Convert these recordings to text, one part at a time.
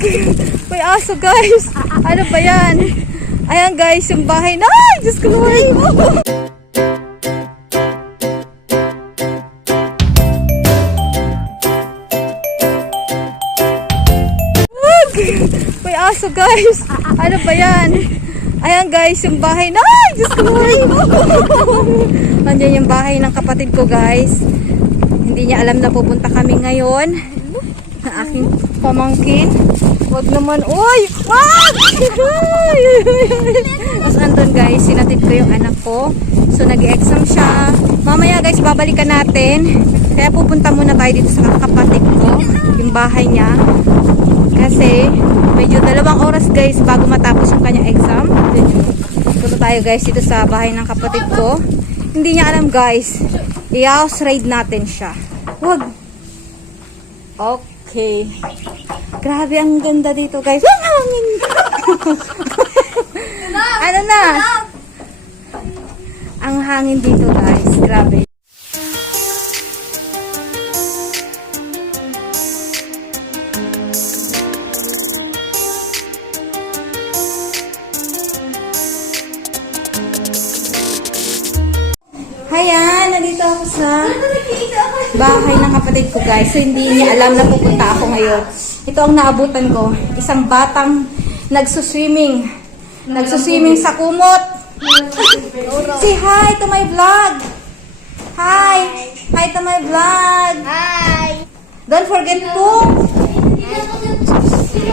May aso guys. Ano ba yan? Ayan guys, yung bahay na. Ay, Diyos ko naman. May aso guys. Ano ba yan? Ayan guys, yung bahay na. Ay, Diyos ko naman. Andiyan yung bahay ng kapatid ko guys. Hindi niya alam na pupunta kami ngayon. Ang aking pamangkin. Wag naman. Uy! Wag! Tapos andun guys, sinatid ko yung anak ko. So nag-exam siya. Mamaya guys, babalikan natin. Kaya pupunta muna tayo dito sa kapatid ko. Yung bahay niya. Kasi medyo 2 oras guys bago matapos yung kanyang exam. Punta tayo guys dito sa bahay ng kapatid ko. Hindi niya alam guys. I-house raid natin siya. Wag! Okay. Grabe, ang ganda dito guys. Ang hangin! Ano na? Ang hangin dito guys. Grabe. Ayan, nandito ako sa bahay ng kapatid ko guys. So hindi niya alam na pupunta ako ngayon. Ito ang naabutan ko. Isang batang nagsuswimming. Nagsuswimming sa kumot. Say hi to my vlog. Hi. Hi to my vlog. Hi! Don't forget to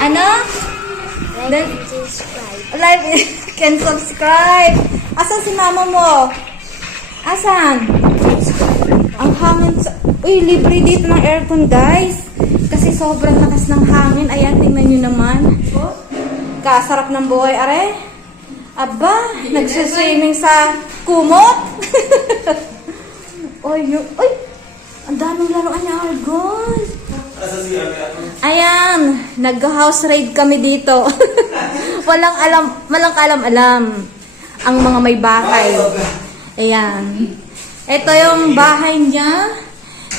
ano? Don't like can subscribe. Asan si mama mo? Asan? Ang hangin sa... Uy, libre dito ng aircon guys. Kasi sobrang lakas ng hangin. Ayan, tingnan nyo naman. Kasarap ng buhay, are. Aba, nagsiswimming sa kumot. Uy, ang daming laruan niya, Argon. Ayan, nag-house raid kami dito. walang alam ang mga may bahay. Ayan. Ito yung bahay niya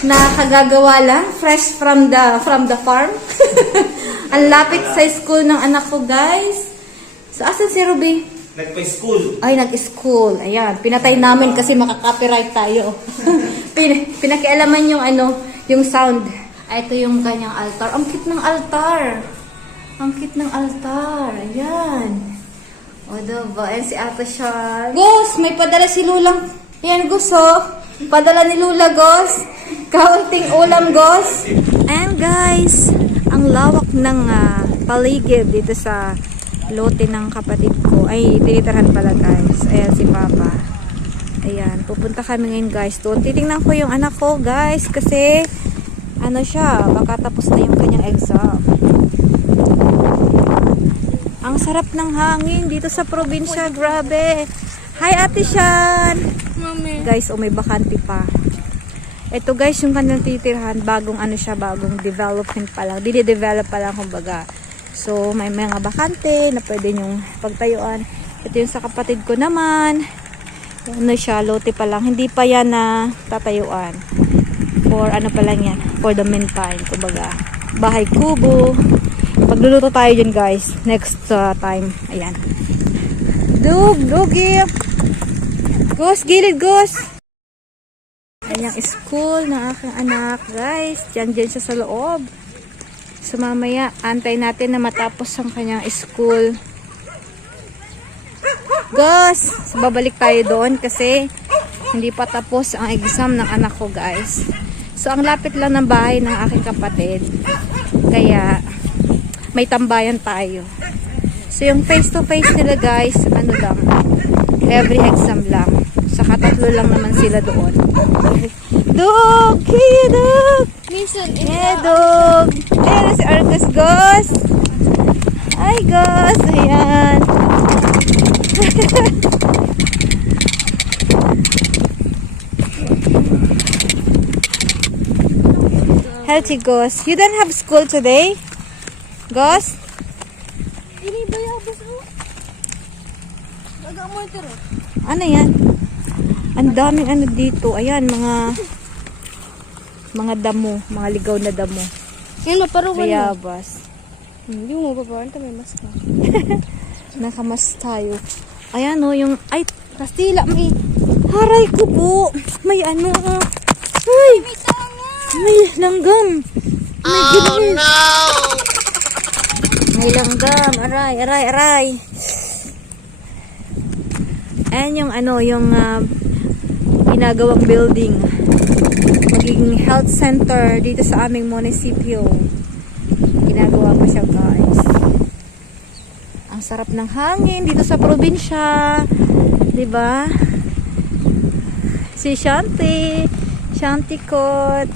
na kagagawa lang, fresh from the farm. Ang lapit sa school ng anak ko, guys. So, asan si Ruby? Nagpa-school. Ay, nag-school. Ayan, pinatay namin kasi makaka-copyright tayo. Pinakialaman yung yung sound. Ay, ito yung kanyang altar. Ang cute ng altar. Ang cute ng altar. Ayan. O, diba? Ayan si Ate Sean. Gus, may padala si Lulang. Ayan, Gus, oh. Padala ni Lula, Gus. Kaunting ulam, Gus. Ayan, guys. Ang lawak ng paligid dito sa lote ng kapatid ko. Ay, tinitirahan pala, guys. Ayan, si Papa. Ayan, pupunta kami ngayon, guys. Doon, titingnan ko yung anak ko, guys. Kasi, siya, baka tapos na yung kanyang exam. Ang sarap ng hangin dito sa probinsya. Grabe. Hi, Ate Sean. Mami. Guys, may bakante pa. Ito guys, yung kanilang titirhan, bagong bagong development pa lang. Dinidevelop pa lang, kumbaga. So, may mga bakante na pwede nyong pagtayuan. Ito yung sa kapatid ko naman. Siya, lote pa lang. Hindi pa yan na tatayuan. For pa lang yan. For the meantime, kumbaga. Bahay kubo. Pagluluto tayo dyan guys. Next time. Ayan. Dugi. Gus, gilid, Gus. Ayan yung school ng aking anak, guys. Diyan siya sa loob. So mamaya, antay natin na matapos ang kanyang school. Gus, so babalik tayo doon kasi hindi pa tapos ang exam ng anak ko, guys. So ang lapit lang ng bahay ng aking kapatid. Kaya may tambayan tayo. So yung face to face nila, guys, lang, every exam lang. Saka 3 lang naman sila doon. Dog! Hey, Dog! Hey, Dog! Ayan si Argus, Gus! Hi, Gus! Ayan. Healthy, Gus. You don't have school today? Gus? Ini bayabas mo. Agak mo ito rin. Ano yan? Ang daming dito. Ayan, mga damo. Mga ligaw na damo. Yan, maparukan mo. Bayabas. Hindi mo babawan tayo, may mask na. Nakamas tayo. Ayan o, yung, ay, Kastila, may, haray ko po. May ano, ay, may langgam. Oh no! May langgam, aray. Ayan yung ano, yung ginagawang building. Magiging health center dito sa aming munisipyo. Ginagawa pa siya, guys. Ang sarap ng hangin dito sa probinsya. 'Di ba? Si Shanty Kot.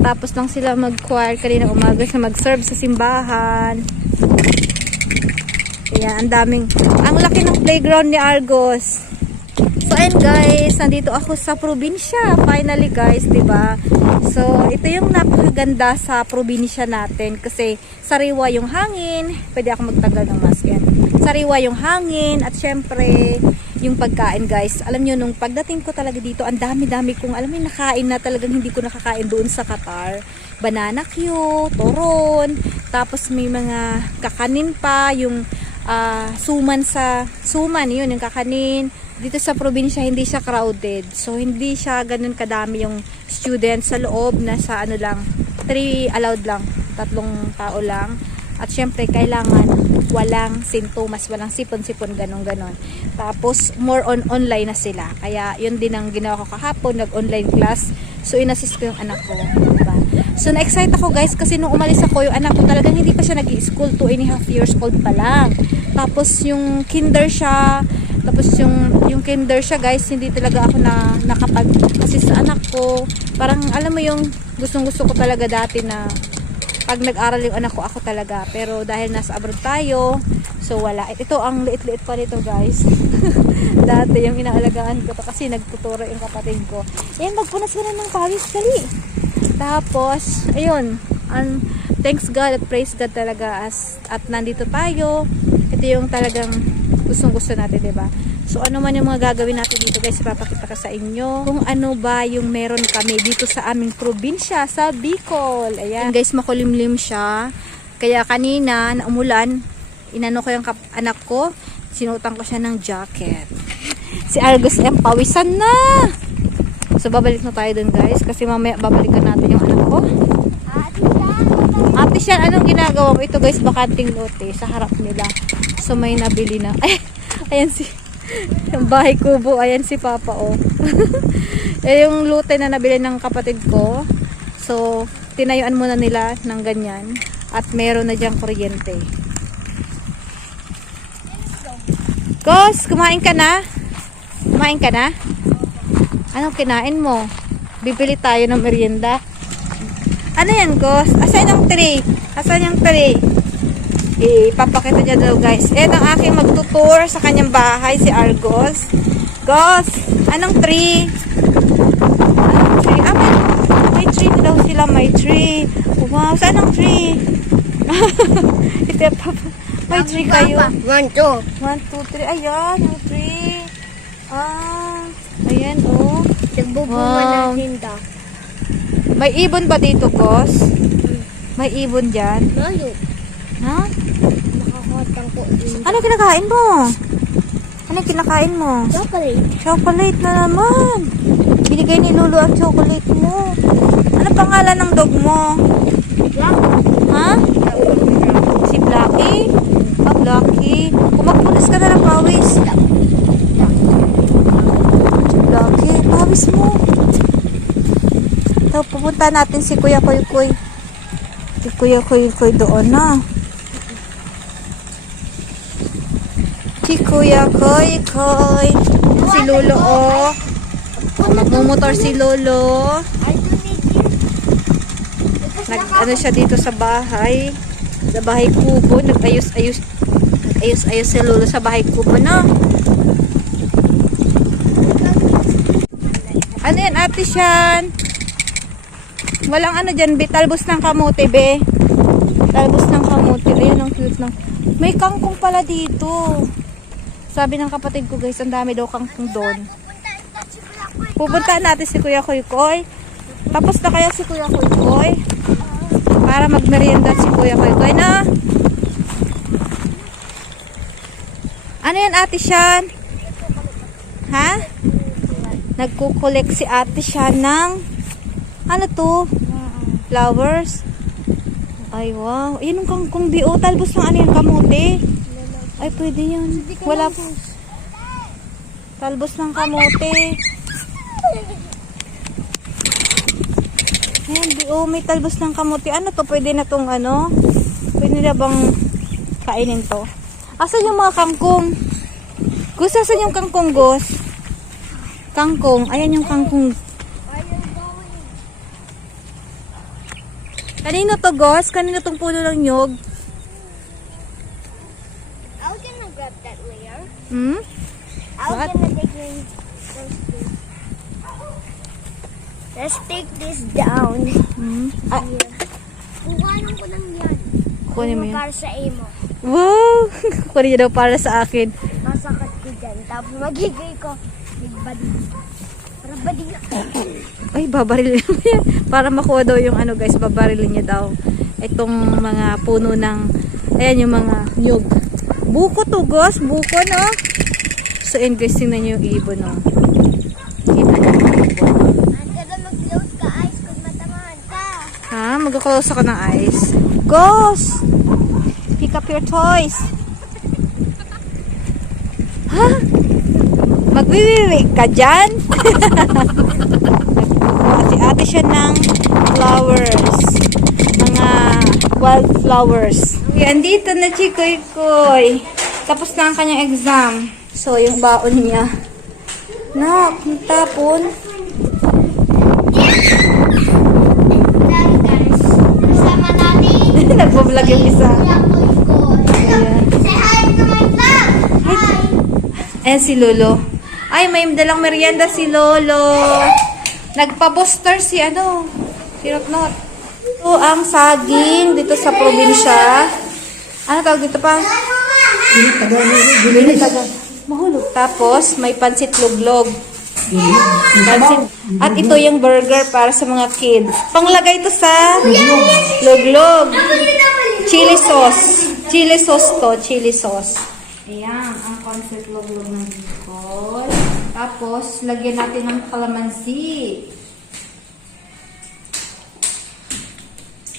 Tapos lang sila mag-choir kanina umaga sa mag-serve sa simbahan. Kaya ang laki ng playground ni Argos. So ayun guys, nandito ako sa probinsya. Finally guys, 'di ba? So ito yung napakaganda sa probinsya natin kasi sariwa yung hangin. Pwede ako magtagal ng mask yan. Sariwa yung hangin at syempre yung pagkain guys. Alam nyo, nung pagdating ko talaga dito, ang dami-dami kong, alam mo yung nakain na talagang hindi ko nakakain doon sa Qatar. Banana Q, turon, tapos may mga kakanin pa, yung suman, yun, yung kakanin. Dito sa probinsya, hindi siya crowded. So, hindi siya ganun kadami yung students sa loob. Nasa ano lang, 3 allowed lang. 3 tao lang. At syempre, kailangan walang sintomas, walang sipon-sipon, ganon-ganon. Tapos, more on online na sila. Kaya, yun din ang ginawa ko kahapon, nag-online class. So, inassist ko yung anak ko. Diba? So, na-excite ako guys, kasi nung umalis ako, yung anak ko talagang hindi pa siya nag-i-school, 2.5 years old pa lang. Tapos, yung kinder siya, yung kinder siya guys, hindi talaga ako nakapag, kasi sa anak ko, parang alam mo yung gustong-gusto ko talaga dati na pag nag-aral yung anak ko, ako talaga. Pero dahil nasa abroad tayo, so wala. Ito ang liit-liit pa nito guys. Dati yung inaalagaan ko to kasi nagtuturo yung kapatid ko. Ayan, magpunas ka na ng pawis kali. Tapos, ayun. Thanks God at praise God talaga at nandito tayo. Ito yung talagang gustong-gusto natin, diba? So, ano man yung mga gagawin natin dito guys, ipapakita ko sa inyo kung ano ba yung meron kami dito sa aming probinsya, sa Bicol. Ayan guys, makulimlim siya. Kaya kanina, na umulan, inano ko yung anak ko, sinutan ko siya ng jacket. Si Argos pawisan na! So, babalik na tayo dun guys, kasi mamaya babalikan natin yung anak ko. Ate siya, anong ginagawa mo? Ito guys, bakanting lote sa harap nila. So, may nabili na. Ay, ayan si... yung bahay kubo, ayan si Papa oh. Yung lote na nabili ng kapatid ko. So, tinayuan muna nila ng ganyan. At meron na diyang kuryente. Kos, kumain ka na? Kumain ka na? Anong kinain mo? Bibili tayo ng merienda. Ano yan, Kos? Asan yung tray? Asan yung tray? Papakita niya daw guys. Ayan ang aking magtutour sa kanyang bahay, si Argos. Gos, anong tree? Anong tree? May tree na daw sila, may tree. Wow, saan ang tree? Ito, may tree kayo. 1, 2. 1, 2, 3. Ayan, yung tree. Ayan, oh. Nagbubunga Wow. ng hinda. May ibon ba dito, Gos? May ibon dyan? Lalo. Ha? Nakakotang ko. Ano kinakain mo? Ano kinakain mo? Chocolate. Chocolate na naman. Binigay ni Lulu ang chocolate mo. Ano pangalan ng dog mo? Black. Ha? Si Blackie? Blackie. Kumagpunas ka na ng pawis. Blackie, pawis mo. Ito, pupunta natin si Kuya Koy Koy. Si Kuya Koy Koy doon na. Si Kuya Koy Koy. Si Lolo, oh. Magmumotor si Lolo. I don't need you. Ano siya dito sa bahay. Sa bahay kubo. Nag-ayos-ayos si Lolo sa bahay kubo, no? Ano yan, ate Shan? Walang ano dyan, be. Talbos ng kamote, be. Talbos ng kamote. Ayun, ang cute ng... May kangkong pala dito. Sabi ng kapatid ko guys, ang dami daw kangkong doon. Pupuntahan natin si Kuya Koy Koy. Tapos na kaya si Kuya Koy Koy? Para magmerienda si Kuya Koy Koy na. Ano yan, Ate Shan? Ha? Nagkukolekt si Ate Shan ng ano to? Flowers? Ay, wow. Yan yung kangkong bio. Talbos ng ano yan, kamote. Ay, pwede yan. Wala po. Talbos ng kamote. Ayan, bio. May talbos ng kamote. Ano to? Pwede na tong ano? Pwede na bang kainin to? Asan yung mga kangkong? Gus, asan yung kangkong, Gus? Kangkong. Ayan yung kangkong. Kanino to, Gus? Kanino tong puno ng nyog? I was gonna grab that layer. Hmm? I was What? gonna take those two. Let's take this down. Hmm? Ah, Kuhanin ko lang yan. kunin mo yan. Para sa emo. Wow! Kunin niya daw para sa akin. Masakat ko dyan. Tapos magigay ko. Big body. Para body na. Ay, babarilin mo yan. Para makuha daw yung ano guys, babarilin niya daw. Itong mga puno ng, ayan yung mga nyug. Buko to, Gus. Buko, no? So, and guys, tingnan niyo yung ibon, no? Kita niyo yung ibon. Ang ganda mag-close ka eyes kung matamahan ka. Ha? Mag-close ako ng eyes. Gus! Pick up your toys. Ha? Magwiwiwi ka dyan? Nagkuha si ate siya ng flowers. Mga wildflowers. Okay, andito na si Koy Koy. Tapos na ang kanyang exam. So, yung baon niya. Nak, tapon. Dahil guys, kasama natin. Nagbablog yung isa. Ayan. Say hi to my vlog. Hi. Ayan si Lolo. Ay, may dalang merienda si Lolo. Nagpa-booster si ano, si Rotnot. Ito ang saging dito sa probinsya. Ano tawag dito pa? Taga. Mahulog. Tapos, may pansit luglog. Pansit. At ito yung burger para sa mga kids. Panglagay ito sa luglog. Chili sauce. Chili sauce to. Chili sauce. Ayan, ang pansit luglog ng Bicol. Tapos, lagyan natin ng kalamansi.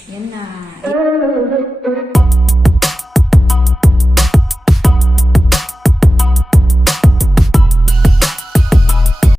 Yan na.